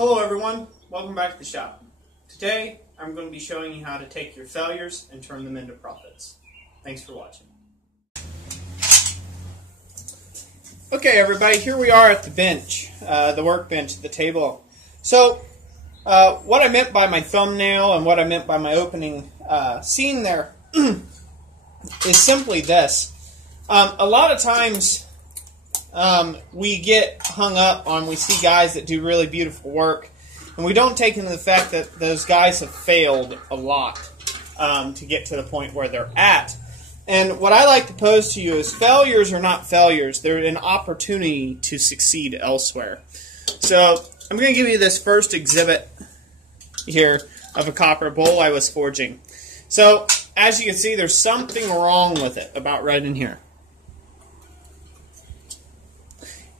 Hello everyone, welcome back to the shop. Today I'm going to be showing you how to take your failures and turn them into profits. Thanks for watching. Okay everybody, here we are at the bench, the workbench, the table. So what I meant by my thumbnail and what I meant by my opening scene there is simply this. A lot of times we get hung up on, we see guys that do really beautiful work, and we don't take into the fact that those guys have failed a lot to get to the point where they're at. And what I like to pose to you is failures are not failures. They're an opportunity to succeed elsewhere. So I'm going to give you this first exhibit here of a copper bowl I was forging. So as you can see, there's something wrong with it about right in here.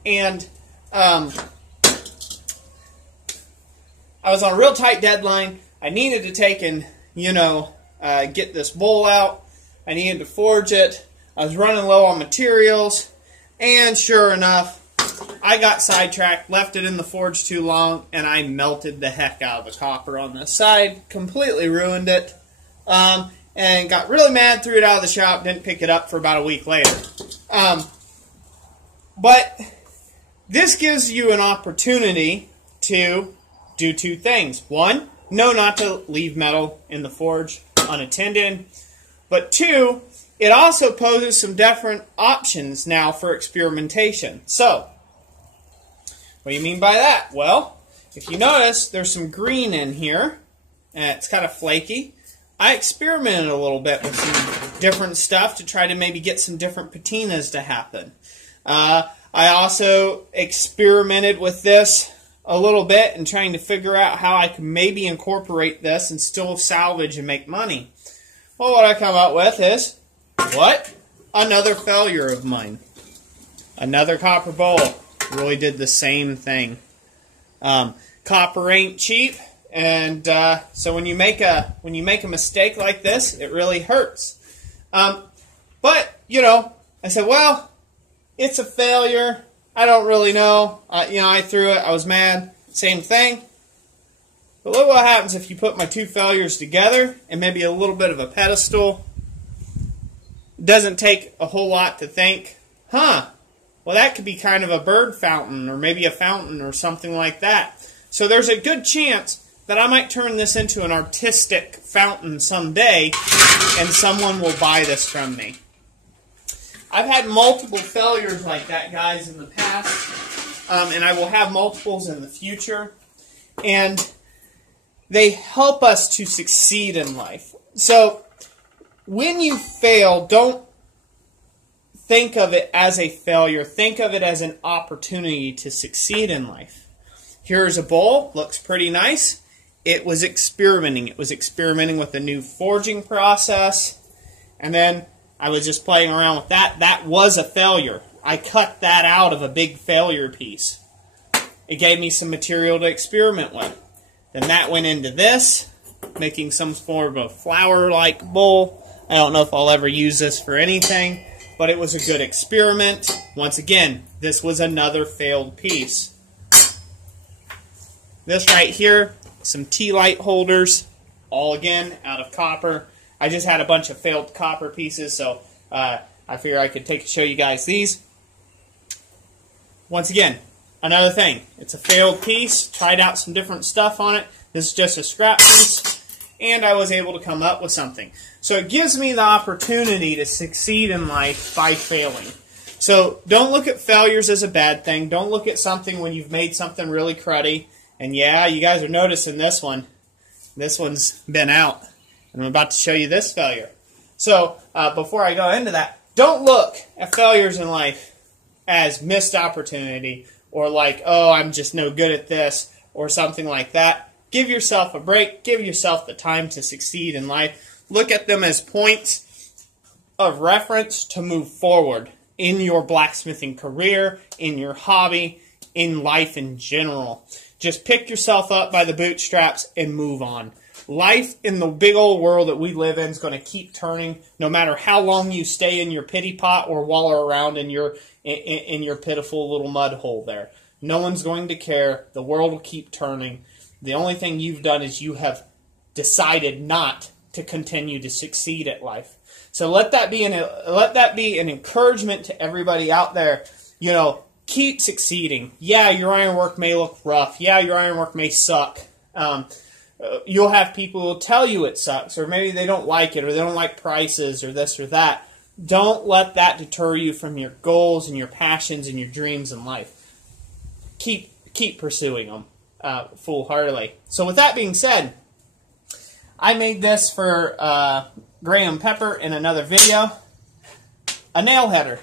And I was on a real tight deadline. I needed to take and, get this bowl out. I needed to forge it. I was running low on materials. And sure enough, I got sidetracked, left it in the forge too long, and I melted the heck out of the copper on this side. Completely ruined it. And got really mad, threw it out of the shop, didn't pick it up for about a week later. But this gives you an opportunity to do two things. One, know not to leave metal in the forge unattended. But two, it also poses some different options now for experimentation. So, what do you mean by that? Well, if you notice, there's some green in here, and it's kind of flaky. I experimented a little bit with some different stuff to try to maybe get some different patinas to happen. I also experimented with this a little bit and trying to figure out how I could maybe incorporate this and still salvage and make money. Well, what I come up with is, what? Another failure of mine. Another copper bowl. Really did the same thing. Copper ain't cheap, and so when you make a mistake like this, it really hurts. But I said, well, it's a failure. I don't really know. I threw it. I was mad. Same thing. But look what happens if you put my two failures together and maybe a little bit of a pedestal. It doesn't take a whole lot to think, well, that could be kind of a bird fountain or maybe a fountain or something like that. So there's a good chance that I might turn this into an artistic fountain someday and someone will buy this from me. I've had multiple failures like that, guys, in the past, and I will have multiples in the future. And they help us to succeed in life. So when you fail, don't think of it as a failure. Think of it as an opportunity to succeed in life. Here's a bowl. Looks pretty nice. It was experimenting. It was experimenting with a new forging process. And then I was just playing around with that. That was a failure. I cut that out of a big failure piece. It gave me some material to experiment with. Then that went into this, making some form of a flower-like bowl. I don't know if I'll ever use this for anything, but it was a good experiment. Once again, this was another failed piece. This right here, some tea light holders, all again out of copper. I just had a bunch of failed copper pieces, so I figured I could show you guys these. Once again, another thing. It's a failed piece. Tried out some different stuff on it. This is just a scrap piece, and I was able to come up with something. So it gives me the opportunity to succeed in life by failing. So don't look at failures as a bad thing. Don't look at something when you've made something really cruddy. And yeah, you guys are noticing this one. This one's been out. And I'm about to show you this failure. So before I go into that, don't look at failures in life as missed opportunity or like, oh, I'm just no good at this or something like that. Give yourself a break. Give yourself the time to succeed in life. Look at them as points of reference to move forward in your blacksmithing career, in your hobby, in life in general. Just pick yourself up by the bootstraps and move on. Life in the big old world that we live in is going to keep turning no matter how long you stay in your pity pot or wallow around in your pitiful little mud hole there. No one's going to care. The world will keep turning. The only thing you've done is you have decided not to continue to succeed at life. So let that be an encouragement to everybody out there. You know, keep succeeding. Yeah, your ironwork may look rough. Yeah, your ironwork may suck. You'll have people who will tell you it sucks, or maybe they don't like it, or they don't like prices, or this or that. Don't let that deter you from your goals and your passions and your dreams in life. Keep pursuing them full-heartedly. So with that being said, I made this for Graham Pepper in another video. A nail header.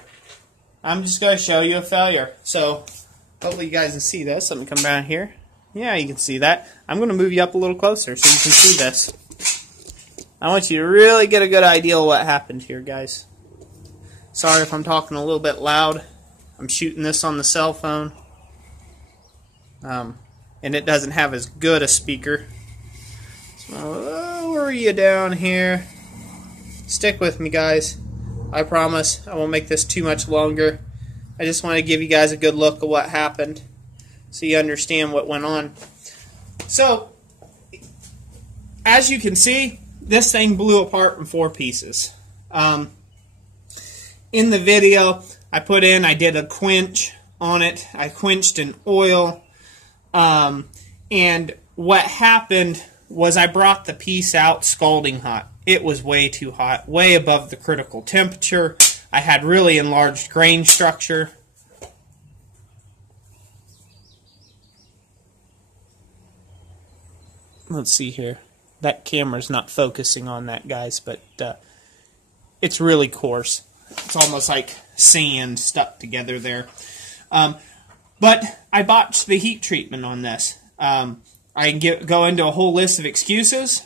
I'm just going to show you a failure. So hopefully you guys can see this. Let me come down here. Yeah, you can see that. I'm going to move you up a little closer so you can see this. I want you to really get a good idea of what happened here, guys. Sorry if I'm talking a little bit loud. I'm shooting this on the cell phone. And it doesn't have as good a speaker. So I'll lower you down here. Stick with me, guys. I promise I won't make this too much longer. I just want to give you guys a good look at what happened so you understand what went on. So, as you can see, this thing blew apart in 4 pieces. In the video, I did a quench on it. I quenched in oil. And what happened was I brought the piece out scalding hot. It was way too hot, way above the critical temperature. I had really enlarged grain structure. Let's see here. That camera's not focusing on that, guys, but it's really coarse. It's almost like sand stuck together there. But I botched the heat treatment on this. I can go into a whole list of excuses.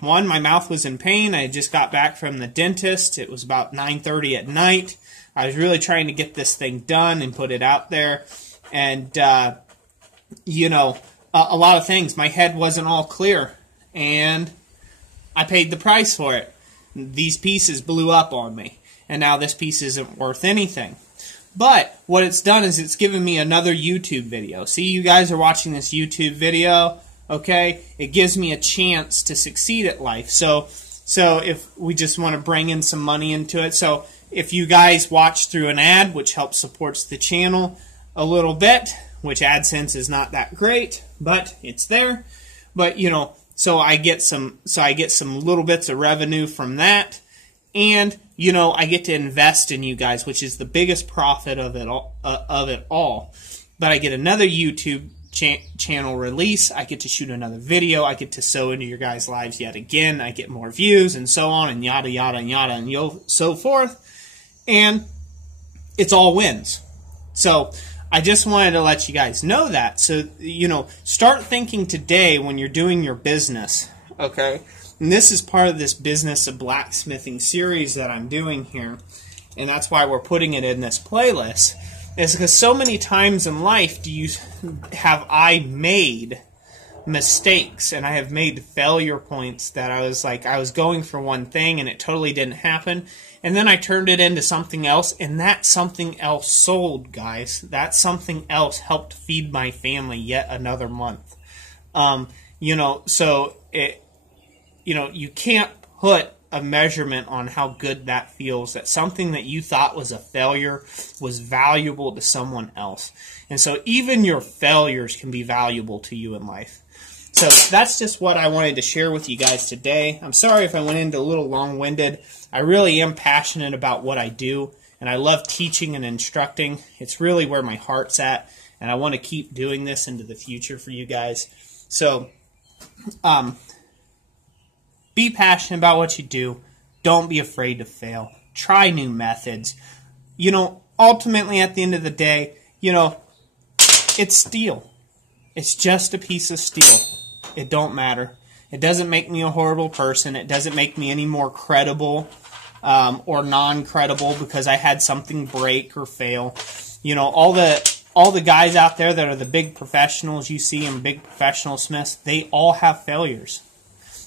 One, my mouth was in pain. I had just got back from the dentist. It was about 9:30 at night. I was really trying to get this thing done and put it out there. And, you know, a lot of things. My head wasn't all clear. And I paid the price for it. These pieces blew up on me. And now this piece isn't worth anything. But what it's done is it's given me another YouTube video. See, you guys are watching this YouTube video, okay? It gives me a chance to succeed at life. So if we just want to bring in some money into it. So if you guys watch through an ad, which helps supports the channel a little bit, which AdSense is not that great, but it's there. But, you know, so I get some little bits of revenue from that. And, you know, I get to invest in you guys, which is the biggest profit of it all. But I get another YouTube channel release. I get to shoot another video. I get to sow into your guys' lives yet again. I get more views and so on and yada, yada, and yada, and so forth. And it's all wins. So I just wanted to let you guys know that. So, you know, start thinking today when you're doing your business, okay? And this is part of this business of blacksmithing series that I'm doing here. And that's why we're putting it in this playlist. It's because so many times in life have I made mistakes and I have made failure points that I was going for one thing and it totally didn't happen. And then I turned it into something else, and that something else sold, guys. That something else helped feed my family yet another month. You know, so you know, you can't put a measurement on how good that feels, that something that you thought was a failure was valuable to someone else. And so even your failures can be valuable to you in life. So that's just what I wanted to share with you guys today. I'm sorry if I went into a little long-winded. I really am passionate about what I do, and I love teaching and instructing. It's really where my heart's at, and I want to keep doing this into the future for you guys. So, be passionate about what you do. Don't be afraid to fail. Try new methods. You know, ultimately at the end of the day, you know, it's steel. It's just a piece of steel. It don't matter. It doesn't make me a horrible person. It doesn't make me any more credible or non-credible because I had something break or fail. You know, all the guys out there that are the big professionals you see in big professional smiths, they all have failures.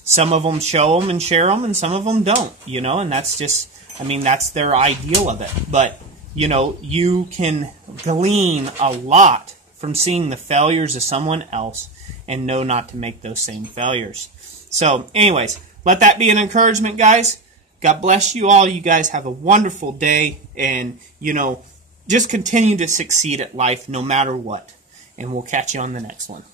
Some of them show them and share them, and some of them don't, you know, and that's just, I mean, that's their ideal of it. But, you know, you can glean a lot from seeing the failures of someone else and know not to make those same failures. So, anyways, let that be an encouragement, guys. God bless you all. You guys have a wonderful day, and, just continue to succeed at life no matter what. And we'll catch you on the next one.